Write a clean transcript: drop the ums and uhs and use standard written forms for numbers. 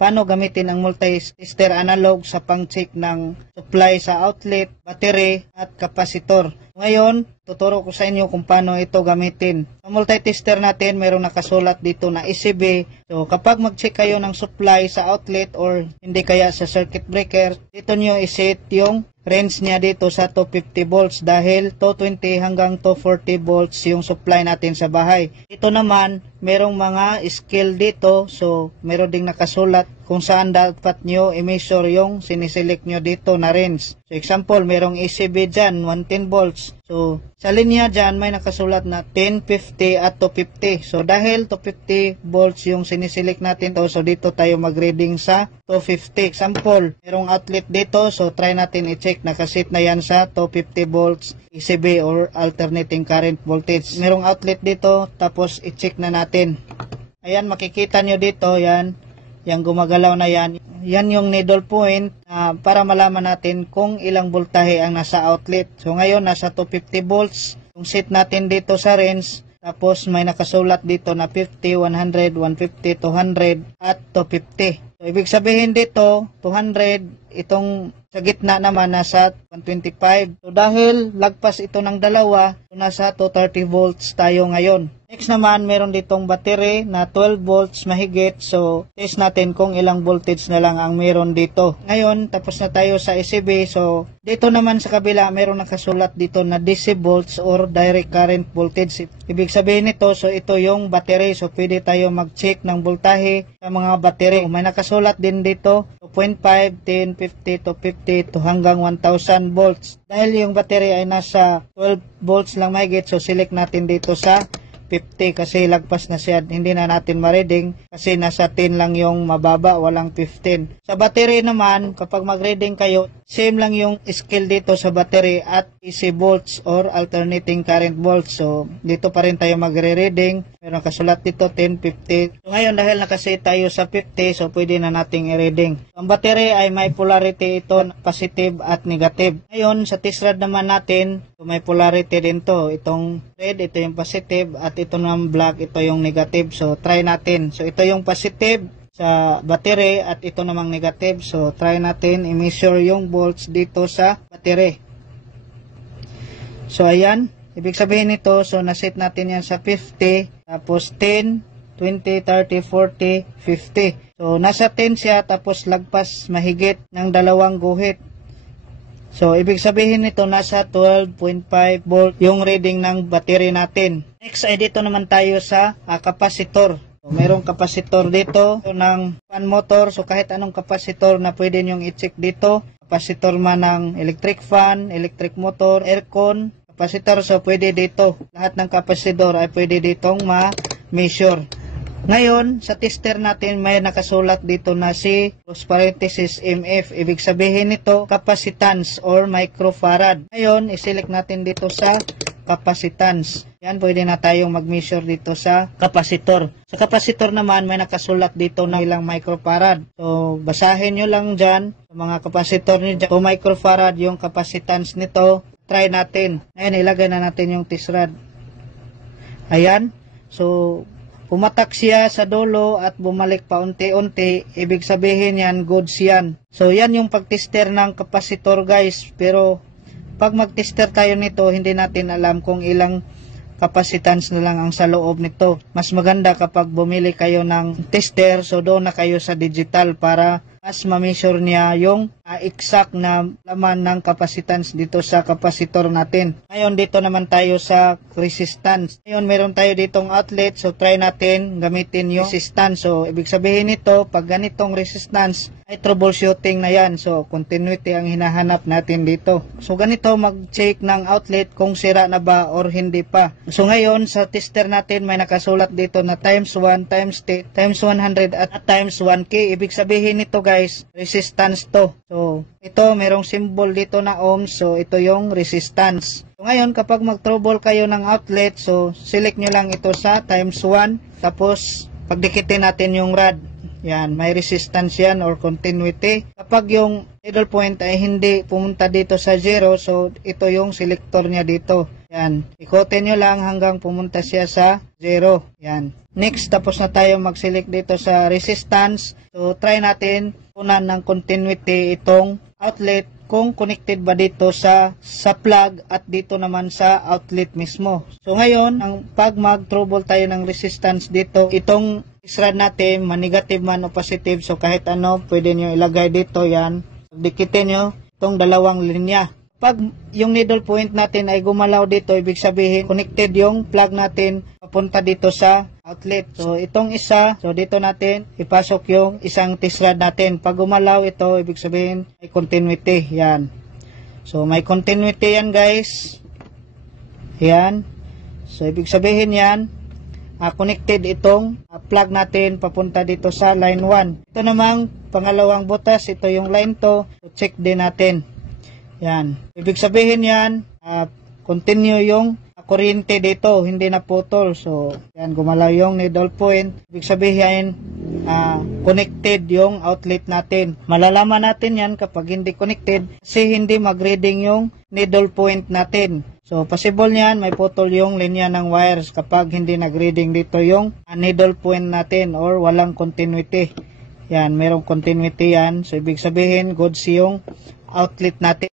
paano gamitin ang multi-tester analog sa pang-check ng supply sa outlet, battery at kapasitor. Ngayon, tuturo ko sa inyo kung paano ito gamitin. Sa multi-tester natin, mayroong nakasulat dito na ECB. So, kapag mag-check kayo ng supply sa outlet or hindi kaya sa circuit breaker, dito nyo iset yung range niya dito sa 250 volts dahil 220 hanggang 240 volts yung supply natin sa bahay. Ito naman, merong mga scale dito. So, meron ding nakasulat kung saan dapat nyo i-measure yung siniselect nyo dito na range. So, example, merong ECB dyan, 110 volts. So, sa linya dyan, may nakasulat na 10, 50 at 250. So, dahil 250 volts yung siniselect natin to, so dito tayo mag-reading sa 250. Example, merong outlet dito. So, try natin i-check. Nakasit na yan sa 250 volts ECB or alternating current voltage. Merong outlet dito, tapos i-check na natin. Ayan, makikita nyo dito, yan. Yang gumagalaw na yan. Yan yung needle point para malaman natin kung ilang voltahe ang nasa outlet. So ngayon nasa 250 volts. Yung set natin dito sa range. Tapos may nakasulat dito na 50, 100, 150, 200 at 250. So ibig sabihin dito 200, itong sa gitna naman nasa 125. So dahil lagpas ito ng dalawa, so nasa 230 volts tayo ngayon. Next naman, meron ditong battery na 12 volts mahigit. So, test natin kung ilang voltage na lang ang meron dito. Ngayon, tapos na tayo sa ECB. So, dito naman sa kabila, meron nakasulat dito na DC volts or direct current voltage. Ibig sabihin nito, so ito yung battery. So, pwede tayo mag-check ng voltahe sa mga battery. May nakasulat din dito, 2.5, 10, 50, 250 to hanggang 1,000 volts. Dahil yung battery ay nasa 12 volts lang mahigit, so select natin dito sa 50 kasi lagpas na siya, hindi na natin ma-reading kasi nasa 10 lang yung mababa, walang 15. Sa battery naman, kapag mag-reading kayo, same lang yung scale dito sa battery at AC volts or alternating current volts. So, dito pa rin tayo magre-reading. Meron kasulat dito 10, 50. So, ngayon dahil nakaset tayo sa 50, so pwede na nating i-reading. Ang battery ay may polarity ito, positive at negative. Ngayon, sa test rod naman natin, so may polarity din to. Itong red, ito yung positive at ito naman black, ito yung negative. So, try natin. So, ito yung positive sa battery at ito namang negative. So, try natin i-measure yung volts dito sa battery. So, ayan. Ibig sabihin nito, so, naset natin yan sa 50, tapos 10, 20, 30, 40, 50. So, nasa 10 siya, tapos lagpas mahigit ng dalawang guhit. So, ibig sabihin nito, nasa 12.5 volt yung reading ng battery natin. Next ay dito naman tayo sa kapasitor. So, mayroong kapasitor dito ng fan motor. So, kahit anong kapasitor na pwede nyong i-check dito. Kapasitor man ng electric fan, electric motor, aircon, kapasitor. So, pwede dito. Lahat ng kapasitor ay pwede ditong ma-measure. Ngayon, sa tester natin may nakasulat dito na si close parenthesis MF. Ibig sabihin nito, capacitance or microfarad. Ngayon, iselect natin dito sa capacitance. Yan, pwede na tayong mag-measure dito sa kapasitor. Sa kapasitor naman, may nakasulat dito na ilang microfarad. So, basahin nyo lang dyan sa mga kapasitor nyo dyan. Kung microfarad yung capacitance nito, try natin. Ngayon, ilagay na natin yung test rod. Ayan. So, pumatak siya sa dulo at bumalik pa unti-unti, ibig sabihin yan, goods yan. So, yan yung pagtester ng kapasitor guys. Pero, pag magtester tayo nito, hindi natin alam kung ilang capacitance na lang ang sa loob nito. Mas maganda kapag bumili kayo ng tester, so doon na kayo sa digital para mas ma-measure niya yung exact na laman ng capacitance dito sa kapasitor natin. Ngayon dito naman tayo sa resistance. Ngayon meron tayo ditong outlet, so try natin gamitin yung resistance. So ibig sabihin nito, pag ganitong resistance ay troubleshooting na yan. So continuity ang hinahanap natin dito. So ganito mag-check ng outlet kung sira na ba or hindi pa. So ngayon sa tester natin may nakasulat dito na times 1, times 10, times 100 at times 1K. Ibig sabihin nito guys, resistance to. So, ito, merong symbol dito na ohms. So, ito yung resistance. So, ngayon, kapag mag-trouble kayo ng outlet, so, select nyo lang ito sa times 1. Tapos, pagdikitin natin yung rod. Yan, may resistance yan or continuity. Kapag yung needle point ay hindi pumunta dito sa 0, so, ito yung selector niya dito. Yan, ikotin nyo lang hanggang pumunta siya sa 0. Yan. Next, tapos na tayo mag-select dito sa resistance. So, try natin punan ng continuity itong outlet kung connected ba dito sa plug at dito naman sa outlet mismo. So, ngayon, pag mag-trouble tayo ng resistance dito, itong israd natin, man-negative man o positive. So, kahit ano, pwede nyo ilagay dito yan. Dikitin nyo itong dalawang linya. Pag yung needle point natin ay gumalaw dito, ibig sabihin connected yung plug natin papunta dito sa outlet. So itong isa, so dito natin ipasok yung isang T-rod natin. Pag gumalaw ito, ibig sabihin may continuity. Yan. So may continuity yan guys. Yan. So ibig sabihin yan, connected itong plug natin papunta dito sa line 1. Ito namang pangalawang butas, ito yung line 2. So check din natin. Yan. Ibig sabihin yan, continue yung kuryente dito, hindi na putol. So, yan, gumalaw yung needle point. Ibig sabihin, connected yung outlet natin. Malalaman natin yan kapag hindi connected kasi hindi mag-reading yung needle point natin. So, possible yan, may putol yung linya ng wires kapag hindi nag-reading dito yung needle point natin or walang continuity. Yan, merong continuity yan. So, ibig sabihin, goods yung outlet natin.